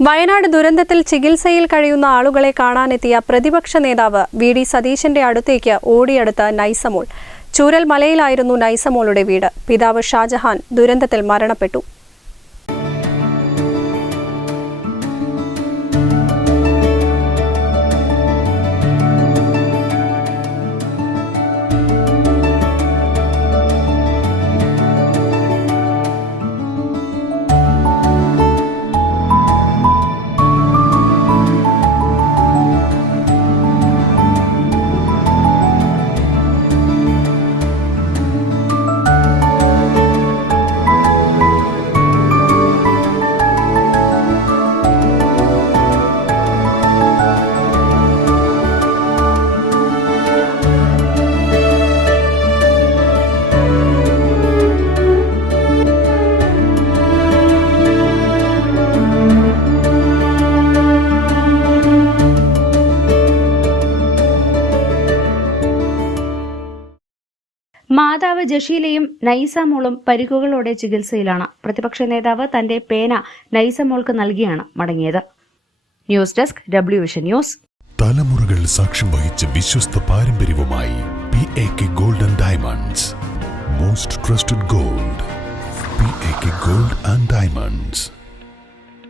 വയനാട് ദുരന്തത്തിൽ ചികിത്സയിൽ കഴിയുന്ന ആളുകളെ കാണാനെത്തിയ പ്രതിപക്ഷ നേതാവ് വി.ഡി. സതീശന്റെ അടുത്തേക്ക് ഓടിയെടുത്ത നൈസമോൾ. ചൂരൽമലയിലായിരുന്നു നൈസമോളുടെ വീട്. പിതാവ് ഷാജഹാൻ ദുരന്തത്തിൽ മരണപ്പെട്ടു. മാതാവ് ജഷീലയും നൈസമോളും പരിക്കുകളോടെ ചികിത്സയിലാണ്. പ്രതിപക്ഷ നേതാവ് തന്റെ പേന നൈസമോൾക്ക് നൽകിയാണ് മടങ്ങിയത്. News desk WVsion news. തലമുറകൾ സാക്ഷ്യം വഹിച്ച വിശ്വസ്ത പാരമ്പര്യവുമായി PAK Gold and Diamonds. Most trusted gold. PAK Gold and Diamonds.